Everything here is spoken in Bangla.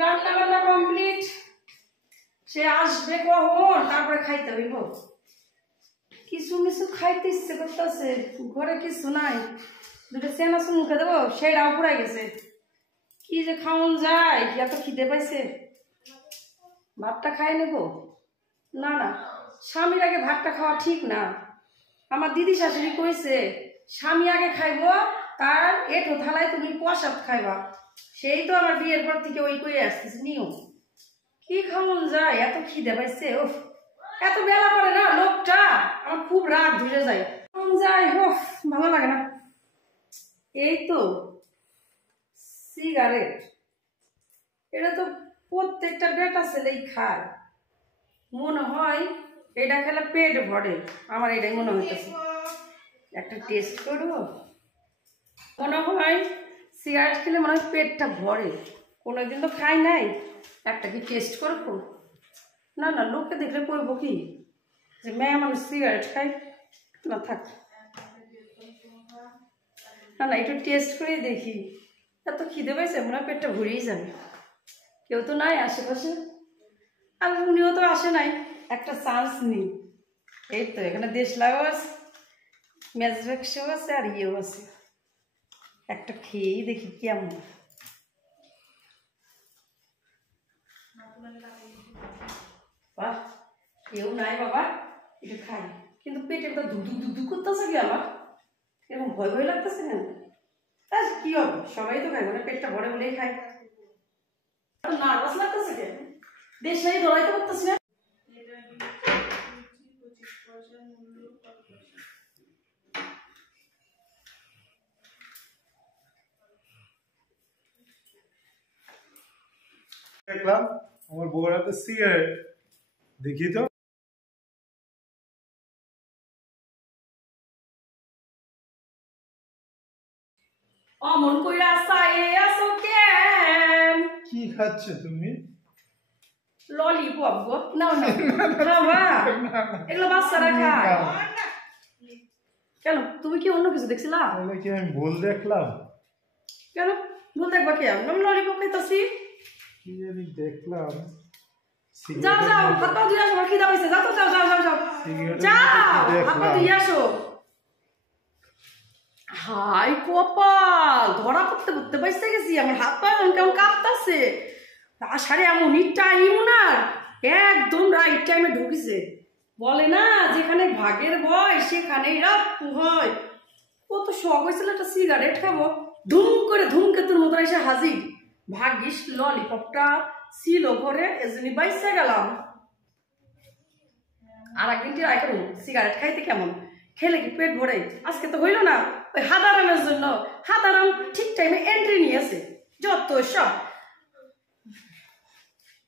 রান্না বান্না কমপ্লিট। সে আসবে কখন, তারপরে খাইতে হইব। কিছু কিছু খাইতে ইচ্ছে করতেছে, ঘরে কিছু নাই। দুটো চেনাচু মুখে দেবো, সেটাও পুরাই গেছে। কি যে খাওয়ান যায়, এত খিদে পাইছে। ভাতটা খাই নেব? না না, স্বামীর আগে ভাতটা খাওয়া ঠিক না। আমার দিদি শাশুড়ি কইছে স্বামী আগে খাইব, তার এটো থালায় তুমি প্রসাদ খাইবা। সেই তো আমার বিয়ের পর থেকে ওই করে আসতেছে নিয়ম। কি খাওয়ান যায়, এত খিদে পাইছে। ও এত বেলা করে না লোকটা, আমার খুব রাগ ধরে যায়। খাওয়ান যায়, ও ভালো লাগে না। এই তো সিগারেট, এটা তো প্রত্যেকটা বেটা ছেলেই খায়। মনে হয় এটা খেলে পেট ভরে, আমার এটাই মনে হইতেছে। একটা টেস্ট করবো, মনে হয় সিগারেট খেলে মনে হয় পেটটা ভরে। কোনোদিন তো খাই নাই, একটা কি টেস্ট করবো? না না, লোকে দেখলে করবো কি যে মেয়ে মানুষ সিগারেট খাই, না থাক। না না, একটু টেস্ট করে দেখি। এত খিদে পাইছে, মনে হয় পেটটা ভরেই যাবে। কেউ তো নাই আশেপাশে, আর উনিও তো আসে নাই। একটা চান্স নিই। এই তো এখানে দেশ লাগাও আছে, ম্যাজব্যাক্সও আছে, আর ইয়েও আছে। একটা খেয়েই দেখি কেমন। বাহ, কেউ নাই বাবা, এটা খাই। কিন্তু পেটে একটা ধুধু ধুধু করতেছে কি আমার, এরকম ভয় ভয় লাগতেছে কেন? আজ কি হবে, সবাই তো খাই, মানে পেটটা ভরে বলেই খাই। নার্ভাস লাগতেছে কেন? দেশ নাই দৌড়াইতে পারতেছি না। দেখলাম আমার বউর হাতে সিগারেট, দেখি তো। অমন কইরা চাইয়ে আছো কেন? কি খাচ্ছ তুমি? ললিপপ গো, নাও না খাওয়া, এগুলো বাচ্চারা খায়। কেন, তুমি কি অন্য কিছু দেখছিলা? তাহলে কি আমি ভুল দেখলাম? কেন ভুল দেখবা কে? আমি ললিপপ খাইতেছি। কি জানি দেখলাম। যাও যাও, হাত পা ধুয়ে আসো, আমার খিদা পাইছে। যাও তো, যাও যাও যাও যাও যাও, হাত পা ধুয়ে আসো। হাই কপাল, ধরা পড়তে পড়তে পাইছে গেছি। আমার হাত পা কেমন কাঁপতাছে। আষাঢ়ে এমনই টাইম না, একদম রাইট টাইমে ঢুকিছে। বলে না যেখানে ভাগের ভয় সেখানেই রাপ্পু হয়। কত শখ হয়েছিল একটা সিগারেট খাবো, ধুম করে ধুমকেতুর মতো এসে হাজির। ভাগ্যিস ললিপপটা ছিল ঘরে, এজন্যই বাইসে গেলাম। আর একদিন ট্রাই করুন সিগারেট খাইতে কেমন, খেলে কি পেট ভরে? আজকে তো হইল না, ওই হাদারামের জন্য হাদারাম ঠিক টাইমে এন্ট্রি নিয়েছে। যত সব